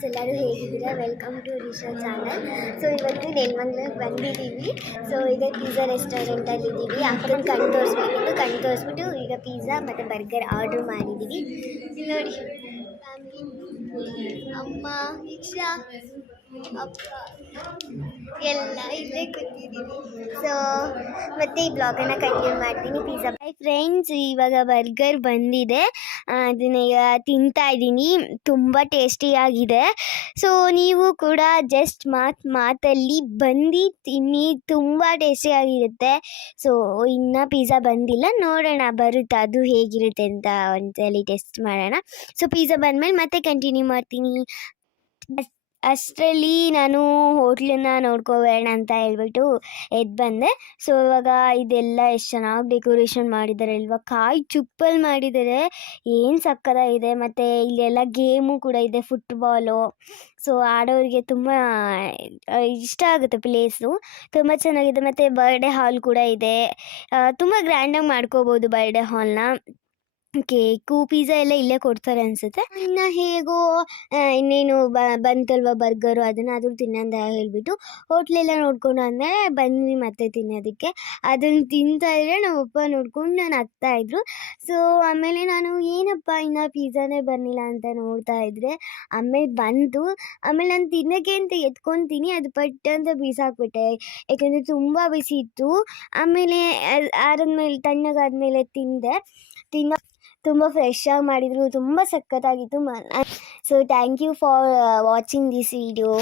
Friends, ಎಲ್ಲರೂ ಹೇಗಿದ್ದೀರಾ? Welcome to Risha channel. So ಇವತ್ತು ನೆಲಮಂಗಲಕ್ಕೆ ಬಂದಿದ್ದೀವಿ. ಸೊ ಈಗ ಪಿಜ್ಜಾ ರೆಸ್ಟೋರೆಂಟಲ್ಲಿ ಇದ್ದೀವಿ. ಅಕ್ಕನ ಕಣ್ಣು ತೋರಿಸ್ಬಿಟ್ಟು ಈಗ ಪಿಜ್ಜಾ ಮತ್ತು ಬರ್ಗರ್ ಆರ್ಡ್ರ್ ಮಾಡಿದ್ದೀವಿ. ಇಲ್ಲಿ ನೋಡಿ, ಫ್ಯಾಮಿಲಿ, ಅಮ್ಮ, ಇಕ್ಷಾ, ಅಪ್ಪ ಎಲ್ಲ ಇಲ್ಲೇ ಕೂತಿದ್ದೀವಿ. ಸೊ ಮತ್ತೆ ಈ ಬ್ಲಾಗನ್ನು ಕಂಟಿನ್ಯೂ ಮಾಡ್ತೀನಿ. ಪಿಜ್ಜಾ ಬೈ ಫ್ರೆಂಡ್ಸ್, ಇವಾಗ ಬರ್ಗರ್ ಬಂದಿದೆ, ಅದನ್ನ ಈಗ ತಿಂತಾ ಇದ್ದೀನಿ. ತುಂಬ ಟೇಸ್ಟಿಯಾಗಿದೆ. ಸೊ ನೀವು ಕೂಡ ಜಸ್ಟ್ ಮಾತಲ್ಲಿ ಬಂದು ತಿನ್ನಿ, ತುಂಬ ಟೇಸ್ಟಿಯಾಗಿರುತ್ತೆ. ಸೊ ಇನ್ನು ಪಿಜ್ಜಾ ಬಂದಿಲ್ಲ, ನೋಡೋಣ ಬರುತ್ತಾ ಅದು ಹೇಗಿರುತ್ತೆ ಅಂತ ಒಂದ್ಸಲಿ ಟೆಸ್ಟ್ ಮಾಡೋಣ. ಸೊ ಪಿಜ್ಜಾ ಬಂದಮೇಲೆ ಮತ್ತೆ ಕಂಟಿನ್ಯೂ ಮಾಡ್ತೀನಿ. ಅಷ್ಟರಲ್ಲಿ ನಾನು ಹೋಟ್ಲನ್ನ ನೋಡ್ಕೋಬೇಡ ಅಂತ ಹೇಳ್ಬಿಟ್ಟು ಎದ್ದು ಬಂದೆ. ಸೊ ಇವಾಗ ಇದೆಲ್ಲ ಎಷ್ಟು ಚೆನ್ನಾಗಿ ಡೆಕೋರೇಷನ್ ಮಾಡಿದ್ದಾರೆ ಅಲ್ವಾ, ಕಾಯಿ ಚುಪ್ಪಲ್ಲಿ ಮಾಡಿದ್ದಾರೆ, ಏನು ಸಕ್ಕತ್ತಾಗಿದೆ. ಮತ್ತು ಇಲ್ಲೆಲ್ಲ ಗೇಮು ಕೂಡ ಇದೆ, ಫುಟ್ಬಾಲು. ಸೊ ಆಡೋರಿಗೆ ತುಂಬ ಇಷ್ಟ ಆಗುತ್ತೆ ಪ್ಲೇಸು, ತುಂಬ ಚೆನ್ನಾಗಿದೆ. ಮತ್ತು ಬರ್ಡೇ ಹಾಲ್ ಕೂಡ ಇದೆ, ತುಂಬ ಗ್ರ್ಯಾಂಡಾಗಿ ಮಾಡ್ಕೋಬೋದು ಬರ್ಡೇ ಹಾಲ್ನ. ಕೇಕು ಪಿಜ್ಜಾ ಎಲ್ಲ ಇಲ್ಲೇ ಕೊಡ್ತಾರೆ ಅನಿಸುತ್ತೆ. ಇನ್ನು ಹೇಗೋ ಇನ್ನೇನು ಬಂತಲ್ವ ಬರ್ಗರು, ಅದನ್ನಾದರೂ ತಿನ್ನಂತ ಹೇಳ್ಬಿಟ್ಟು ಹೋಟ್ಲೆಲ್ಲ ನೋಡ್ಕೊಂಡು ಆದಮೇಲೆ ಬಂದ್ವಿ ಮತ್ತೆ ತಿನ್ನೋದಕ್ಕೆ. ಅದನ್ನು ತಿಂತಾಯಿದ್ರೆ ನಮ್ಮಪ್ಪ ನೋಡ್ಕೊಂಡು ನಾನು ಆಗ್ತಾಯಿದ್ರು. ಸೊ ಆಮೇಲೆ ನಾನು ಏನಪ್ಪ ಇನ್ನು ಪಿಜ್ಜಾನೇ ಬರಲಿಲ್ಲ ಅಂತ ನೋಡ್ತಾ ಇದ್ದರೆ ಆಮೇಲೆ ಬಂತು. ಆಮೇಲೆ ನಾನು ತಿನ್ನೋಕ್ಕೆ ಅಂತ ಎತ್ಕೊತೀನಿ, ಅದು ಪಟ್ ಅಂತ ಬೀಸಾಕ್ಬಿಟ್ಟೆ, ಯಾಕೆಂದರೆ ತುಂಬ ಬಿಸಿ ಇತ್ತು. ಆಮೇಲೆ ಆದಮೇಲೆ ತಣ್ಣಗಾದ್ಮೇಲೆ ತಿಂದೆ. ತುಂಬ ಫ್ರೆಶ್ಶಾಗಿ ಮಾಡಿದರು, ತುಂಬ ಸಖತ್ತಾಗಿತ್ತು. So thank you for watching this video.